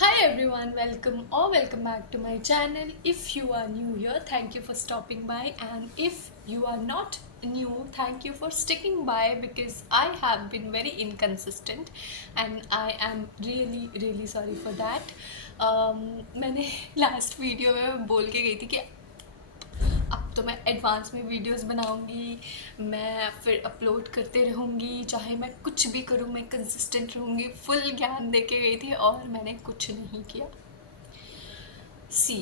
Hi everyone, welcome back to my channel. If you are new here, thank you for stopping by, and if you are not new, thank you for sticking by because I have been very inconsistent and I am really sorry for that. मैंने last video में बोल के गई थी कि अब तो मैं एडवांस में वीडियोस बनाऊंगी, मैं फिर अपलोड करते रहूंगी, चाहे मैं कुछ भी करूं मैं कंसिस्टेंट रहूंगी, फुल ज्ञान दे के गई थी और मैंने कुछ नहीं किया। सी,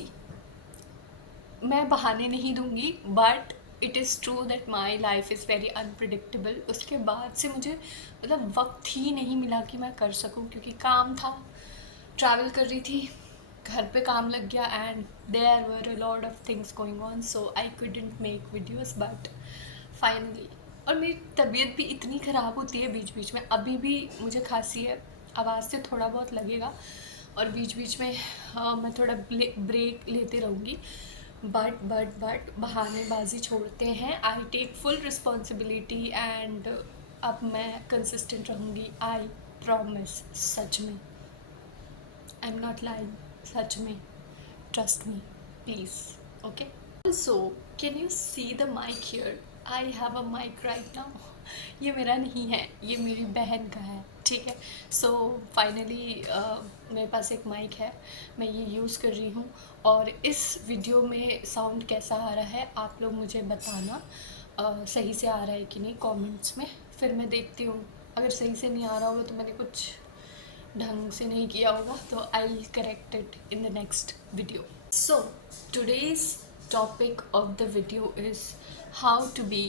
मैं बहाने नहीं दूंगी, but it is true that my life is very unpredictable. उसके बाद से मुझे वक्त ही नहीं मिला कि मैं कर सकूं, क्योंकि काम था, ट्रैवल कर रही थी, घर पे काम लग गया and there were a lot of things going on, so I couldn't make videos. But finally, और मेरी तबीयत भी इतनी ख़राब होती है बीच बीच में, अभी भी मुझे खांसी है, आवाज़ से थोड़ा बहुत लगेगा और बीच बीच में मैं थोड़ा ब्रेक लेते रहूँगी। बट बहानेबाजी छोड़ते हैं, I take full responsibility and अब मैं कंसिस्टेंट रहूँगी, आई प्रॉमिस। सच में, आई एम नॉट लाइंग, सच में, trust me please, okay. So can you see the mic here? I have a mic right now. ये मेरा नहीं है, ये मेरी बहन का है, ठीक है। सो फाइनली मेरे पास एक माइक है, मैं ये यूज़ कर रही हूँ और इस वीडियो में साउंड कैसा आ रहा है आप लोग मुझे बताना, सही से आ रहा है कि नहीं कमेंट्स में, फिर मैं देखती हूँ। अगर सही से नहीं आ रहा होगा तो मैंने कुछ ढंग से नहीं किया होगा, तो I will correct it in the next video. So, today's topic of the video is how to be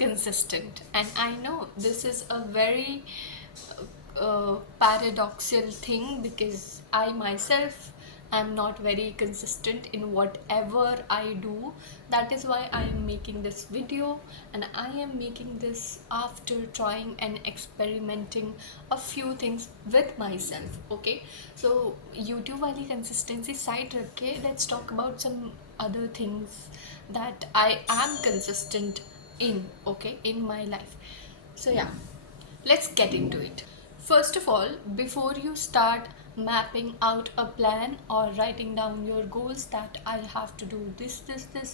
consistent. And I know this is a very paradoxical thing because I myself am not very consistent in whatever I do. That is why I am making this video, and I am making this after trying and experimenting a few things with myself. Okay, so YouTube wali consistency side रख के let's talk about some other things that I am consistent in, okay, in my life. So yeah, let's get into it. First of all, before you start mapping out a plan or writing down your goals, that I have to do this,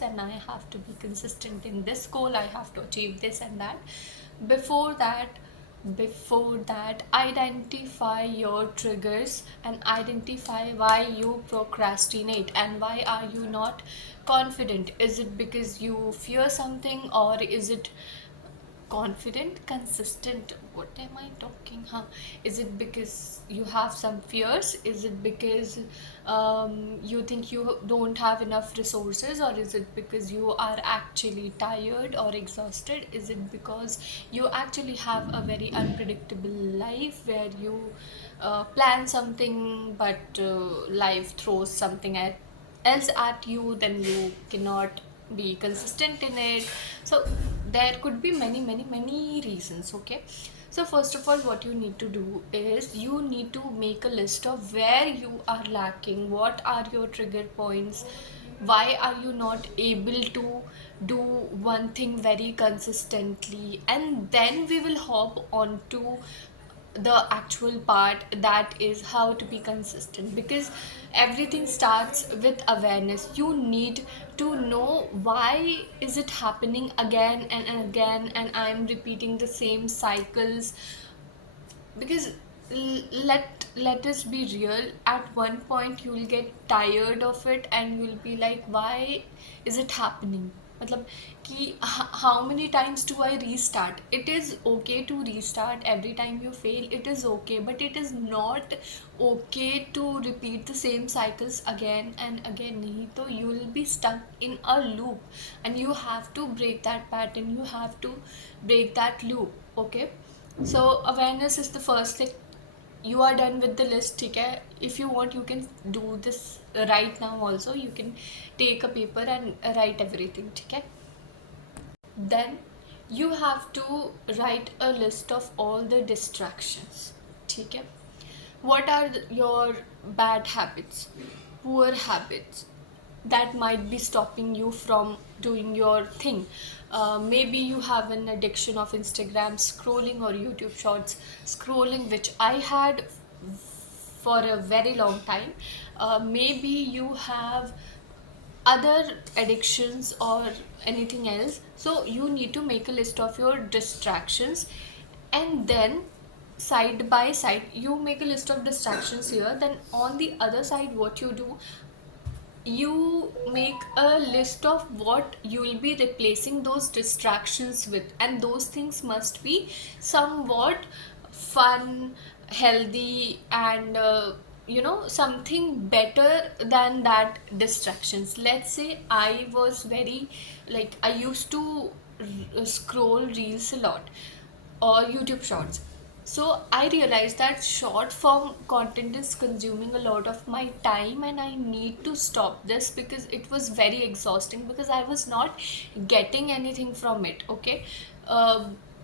and I have to be consistent in this goal, I have to achieve this and that. Before that, before that, identify your triggers and identify why you procrastinate and why are you not confident. Is it because you fear something, or is it confident, consistent, what am I talking, huh? Is it because you have some fears? Is it because you think you don't have enough resources, or is it because you are actually tired or exhausted? Is it because you actually have a very unpredictable life where you plan something but life throws something else at you, then you cannot be consistent in it. So there could be many reasons, okay. So first of all, what you need to do is you need to make a list of where you are lacking, what are your trigger points, why are you not able to do one thing very consistently, and then we will hop on to the actual part, that is how to be consistent, because everything starts with awareness. You need to know why is it happening again and again, and I'm repeating the same cycles. Because let us be real, at one point you will get tired of it and you'll be like, why is it happening? मतलब कि how many times do I restart? It is okay to restart every time you fail, it is okay, but it is not okay to repeat the same cycles again and again. नहीं तो you will be stuck in a loop and you have to break that pattern, you have to break that loop, okay. So awareness is the first thing. You are done with the list, ठीक है. If you want, you can do this right now also. You can take a paper and write everything, ठीक है. Then you have to write a list of all the distractions, ठीक है. What are your bad habits, poor habits that might be stopping you from doing your thing? Maybe you have an addiction of Instagram scrolling or YouTube shorts scrolling, which I had for a very long time. Maybe you have other addictions or anything else, so you need to make a list of your distractions, and then side by side you make a list of distractions here, then on the other side what you do, you make a list of what you will be replacing those distractions with, and those things must be somewhat fun, healthy, and something better than that distractions. Let's say I was very, like, I used to scroll reels a lot or YouTube shorts. So I realized that short form content is consuming a lot of my time, and I need to stop this because it was very exhausting, because I was not getting anything from it. Okay.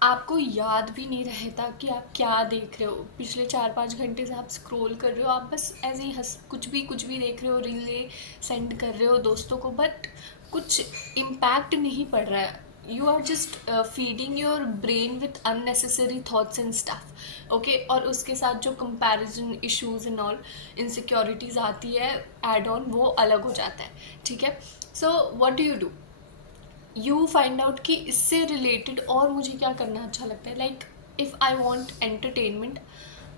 आपको याद भी नहीं रहता कि आप क्या देख रहे हो, पिछले 4-5 घंटे से आप स्क्रॉल कर रहे हो, आप बस ऐसे ही हंस कुछ भी देख रहे हो, रीलें सेंड कर रहे हो दोस्तों को, बट कुछ इम्पैक्ट नहीं पड़ रहा है. You are just feeding your brain with unnecessary thoughts and stuff. Okay. और उसके साथ जो comparison issues and all insecurities आती है add on, वो अलग हो जाता है. ठीक है. So what do? You find out कि इससे related और मुझे क्या करना अच्छा लगता है. Like if I want entertainment,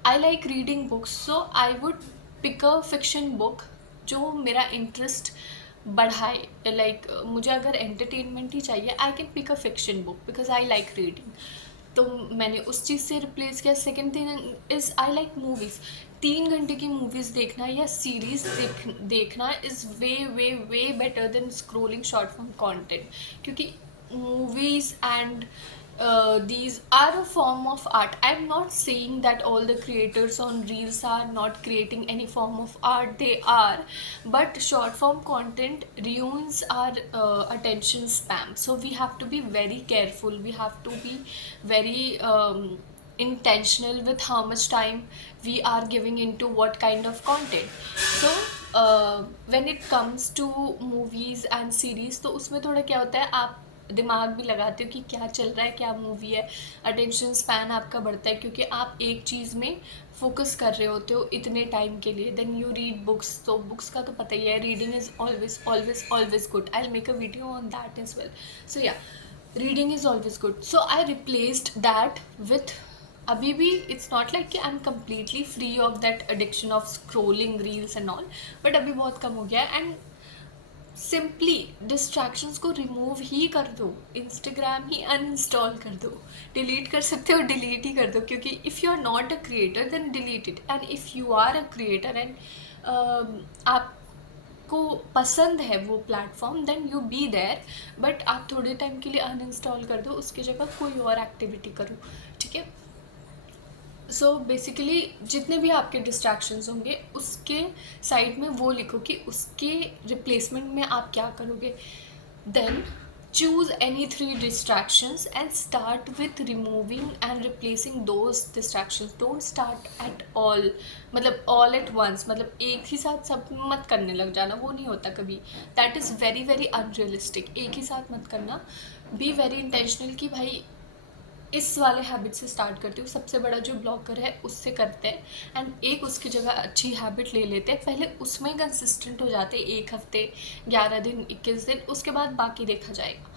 I like reading books, so I would pick a fiction book जो मेरा interest बढ़ाए. लाइक मुझे अगर एंटरटेनमेंट ही चाहिए, I can pick a fiction book because I like reading. तो मैंने उस चीज़ से रिप्लेस किया. Second thing is I like movies. 3 घंटे की मूवीज़ देखना या सीरीज़ देखना is way way way better than scrolling short form content, क्योंकि movies and these are a form of art. I'm not saying that all the creators on reels are not creating any form of art, they are, but short form content ruins our attention span. So we have to be very careful, we have to be very intentional with how much time we are giving into what kind of content. So when it comes to movies and series, तो उसमें थोड़ा क्या होता है, आप दिमाग भी लगाते हो कि क्या चल रहा है, क्या मूवी है, अटेंशन स्पैन आपका बढ़ता है क्योंकि आप एक चीज़ में फोकस कर रहे होते हो इतने टाइम के लिए. देन यू रीड बुक्स, तो बुक्स का तो पता ही है, reading is always always always good. I will make a video on that as well. So yeah, reading is always good. So I replaced that with, अभी भी it's not like कि I am completely free of that addiction of scrolling reels and all, but अभी बहुत कम हो गया है. And simply distractions को रिमूव ही कर दो. इंस्टाग्राम ही अनइंस्टॉल कर दो. डिलीट कर सकते हो, डिलीट ही कर दो, क्योंकि if you are not a creator then delete it, and if you are a creator and आपको पसंद है वो platform, then you be there, but आप थोड़े टाइम के लिए अनइंस्टॉल कर दो, उसकी जगह कोई और एक्टिविटी करो. ठीक है. सो बेसिकली जितने भी आपके डिस्ट्रैक्शंस होंगे उसके साइड में वो लिखो कि उसके रिप्लेसमेंट में आप क्या करोगे. Then choose any 3 distractions and start with removing and replacing those distractions. don't start at all, मतलब all at once, मतलब एक ही साथ सब मत करने लग जाना, वो नहीं होता कभी. that is very very unrealistic. एक ही साथ मत करना. be very intentional कि भाई इस वाले हैबिट से स्टार्ट करती हूँ, सबसे बड़ा जो ब्लॉकर है उससे करते हैं, एंड एक उसकी जगह अच्छी हैबिट ले लेते हैं. पहले उसमें कंसिस्टेंट हो जाते हैं, 1 हफ्ते, 11 दिन, 21 दिन, उसके बाद बाकी देखा जाएगा.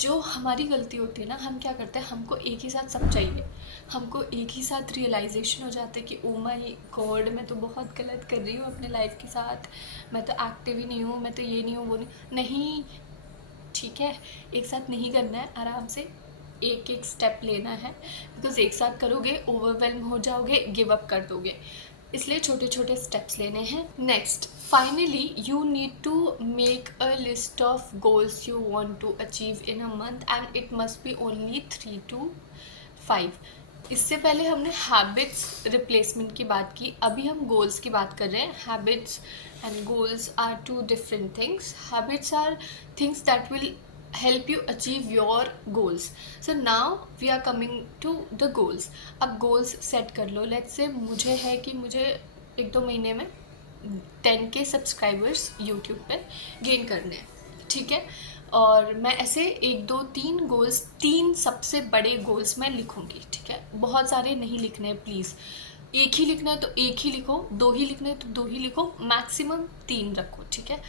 जो हमारी गलती होती है ना, हम क्या करते हैं, हमको एक ही साथ सब चाहिए, हमको एक ही साथ रियलाइजेशन हो जाता है कि ओ माय गॉड मैं तो बहुत गलत कर रही हूँ अपने लाइफ के साथ, मैं तो एक्टिव ही नहीं हूँ, मैं तो ये नहीं हूँ वो नहीं. ठीक है, एक साथ नहीं करना है, आराम से एक एक स्टेप लेना है, बिकॉज एक साथ करोगे ओवरवेलम हो जाओगे, गिव अप कर दोगे. इसलिए छोटे छोटे स्टेप्स लेने हैं. Next, finally you need to make a list of goals you want to achieve in a month, and it must be only 3 to 5. इससे पहले हमने हैबिट्स रिप्लेसमेंट की बात की, अभी हम गोल्स की बात कर रहे हैं. Habits and goals are 2 different things. Habits are things that will help you achieve your goals. So now we are coming to the goals. अब goals set कर लो. let's say मुझे है कि मुझे 1-2 महीने में 10K सब्सक्राइबर्स यूट्यूब पे gain करने हैं. ठीक है. और मैं ऐसे 1-2-3 गोल्स, 3 सबसे बड़े गोल्स मैं लिखूंगी. ठीक है. बहुत सारे नहीं लिखने हैं प्लीज़. एक ही लिखना है तो एक ही लिखो, 2 ही लिखना है तो 2 ही लिखो, मैक्सिमम 3 रखो, ठीक है।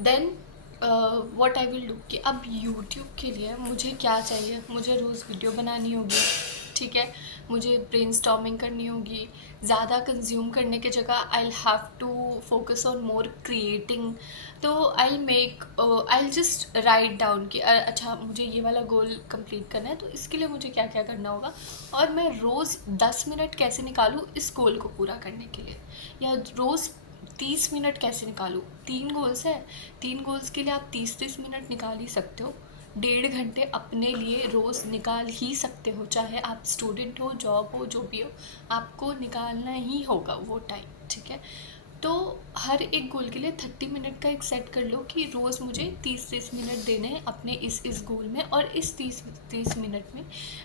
Then what I will do कि अब यूट्यूब के लिए मुझे क्या चाहिए, मुझे रोज़ वीडियो बनानी होगी, ठीक है, मुझे ब्रेनस्टॉर्मिंग करनी होगी, ज़्यादा कंज्यूम करने की जगह I have to focus on more creating. तो आई जस्ट राइट डाउन कि अच्छा मुझे ये वाला गोल कंप्लीट करना है, तो इसके लिए मुझे क्या क्या करना होगा, और मैं रोज़ 10 मिनट कैसे निकालूँ इस गोल को पूरा करने के लिए, या रोज़ 30 मिनट कैसे निकालूँ। 3 गोल्स है, 3 गोल्स के लिए आप 30-30 मिनट निकाल ही सकते हो। 1.5 घंटे अपने लिए रोज़ निकाल ही सकते हो, चाहे आप स्टूडेंट हो, जॉब हो, जो भी हो, आपको निकालना ही होगा वो टाइम, ठीक है। तो हर एक गोल के लिए 30 मिनट का एक सेट कर लो कि रोज़ मुझे 30-30 मिनट देने हैं अपने इस गोल में, और इस 30 मिनट में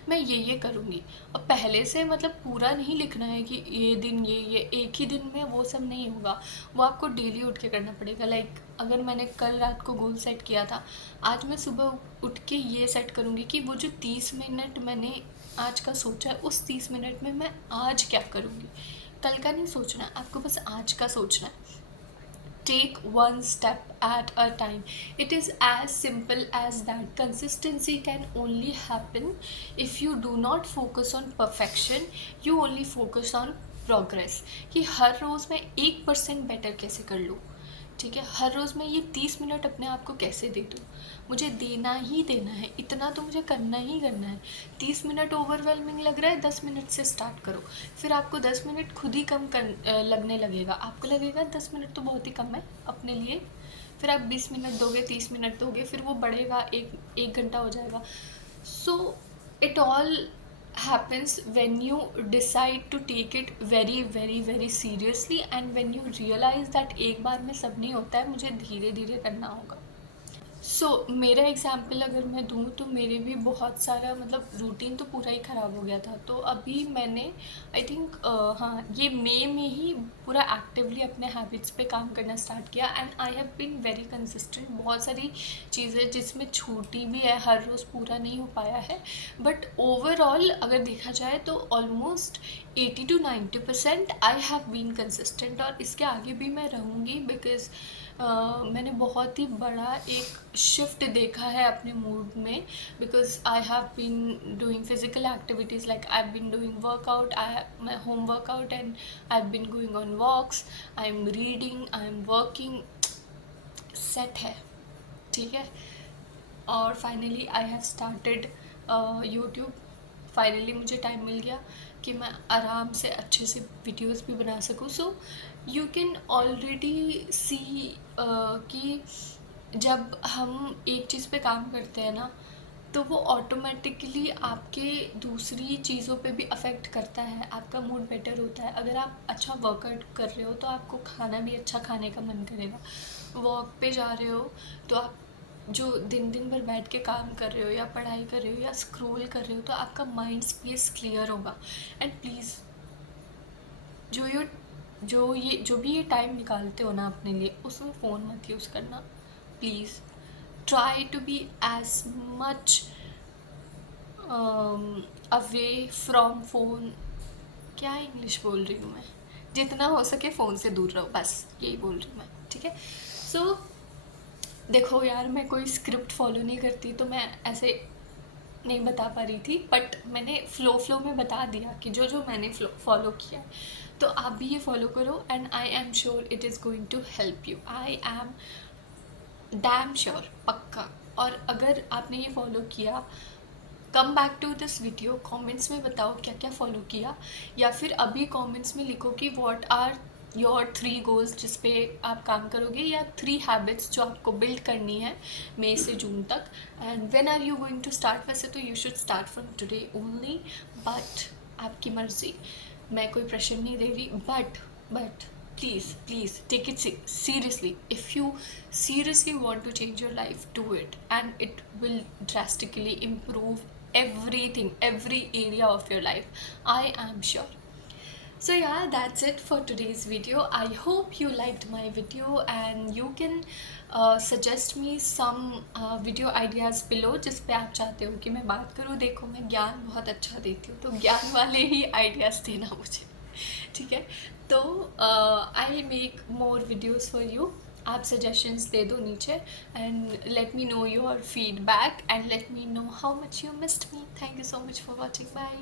मैं ये करूँगी। और पहले से मतलब पूरा नहीं लिखना है कि ये दिन ये एक ही दिन में वो सब नहीं होगा, वो आपको डेली उठ के करना पड़ेगा। लाइक अगर मैंने कल रात को गोल सेट किया था, आज मैं सुबह उठ के ये सेट करूँगी कि वो जो 30 मिनट मैंने आज का सोचा है, उस 30 मिनट में मैं आज क्या करूँगी। कल का नहीं सोचना है आपको, बस आज का सोचना है। Take one step at a time. It is as simple as that. Consistency can only happen if you do not focus on perfection, you only focus on progress. कि हर रोज़ मैं 1% बेटर कैसे कर लूँ, ठीक है, हर रोज़ मैं ये 30 मिनट अपने आप को कैसे दे दूँ, मुझे देना ही देना है, इतना तो मुझे करना ही करना है। 30 मिनट ओवरवेलमिंग लग रहा है, 10 मिनट से स्टार्ट करो, फिर आपको 10 मिनट खुद ही कम लगने लगेगा, आपको लगेगा 10 मिनट तो बहुत ही कम है अपने लिए, फिर आप 20 मिनट दोगे, 30 मिनट दोगे, फिर वो बढ़ेगा, एक घंटा हो जाएगा। So it all happens when you decide to take it very very very seriously, and when you realize that एक बार में सब नहीं होता है, मुझे धीरे धीरे करना होगा। मेरा एग्ज़ाम्पल अगर मैं दूँ तो मेरे भी बहुत सारा मतलब रूटीन तो पूरा ही ख़राब हो गया था। तो अभी मैंने आई थिंक हाँ, ये मई में ही पूरा एक्टिवली अपने हैबिट्स पे काम करना स्टार्ट किया, and I have been very consistent. बहुत सारी चीज़ें जिसमें छूटी भी है, हर रोज़ पूरा नहीं हो पाया है, बट ओवरऑल अगर देखा जाए तो almost 80 to 90% I have been consistent, और इसके आगे भी मैं रहूँगी, बिकॉज़ मैंने बहुत ही बड़ा एक शिफ्ट देखा है अपने मूड में, because I have been doing physical activities, like I have been doing workout, my home workout, and I have been going on walks, I am reading, I am working, set है, ठीक है। और finally I have started YouTube. Finally मुझे time मिल गया कि मैं आराम से अच्छे से वीडियोस भी बना सकूँ। सो यू कैन ऑलरेडी सी कि जब हम एक चीज़ पे काम करते हैं ना, तो वो ऑटोमेटिकली आपके दूसरी चीज़ों पे भी अफेक्ट करता है, आपका मूड बेटर होता है। अगर आप अच्छा वर्कआउट कर रहे हो तो आपको खाना भी अच्छा खाने का मन करेगा, वॉक पे जा रहे हो तो आप जो दिन भर बैठ के काम कर रहे हो या पढ़ाई कर रहे हो या स्क्रॉल कर रहे हो, तो आपका माइंड स्पेस क्लियर होगा। एंड प्लीज़ जो भी ये टाइम निकालते हो ना अपने लिए, उसमें फ़ोन मत यूज़ करना please. Try to be as much away from phone, क्या इंग्लिश बोल रही हूँ मैं, जितना हो सके फ़ोन से दूर रहो, बस यही बोल रही हूँ मैं, ठीक है। सो देखो यार, मैं कोई स्क्रिप्ट फॉलो नहीं करती, तो मैं ऐसे नहीं बता पा रही थी, बट मैंने फ्लो में बता दिया कि जो मैंने फॉलो किया है, तो आप भी ये फॉलो करो, and I am sure it is going to help you. I am damn sure, पक्का। और अगर आपने ये फॉलो किया, come back to this video, comments में बताओ क्या क्या फॉलो किया, या फिर अभी कमेंट्स में लिखो कि व्हाट आर योर 3 गोल्स जिस पे आप काम करोगे, या 3 हैबिट्स जो आपको बिल्ड करनी है मई से जून तक, and when are you going to start. वैसे तो you should start from today only, but आपकी मर्ज़ी, मैं कोई प्रेशर नहीं दे रही, but please take it seriously. If you seriously want to change your life, do it, and it will drastically improve everything, every area of your life, I am sure. So yeah, that's it for today's video. I hope you liked my video, and you can suggest me some video ideas below जिस पे आप चाहते हो कि मैं बात करूँ। देखो, मैं ज्ञान बहुत अच्छा देती हूँ, तो ज्ञान वाले ही आइडियाज़ देना मुझे। ठीक है, तो I make more videos for you. आप सजेशंस दे दो नीचे and let me know your feedback and let me know how much you missed me. Thank you so much for watching. Bye.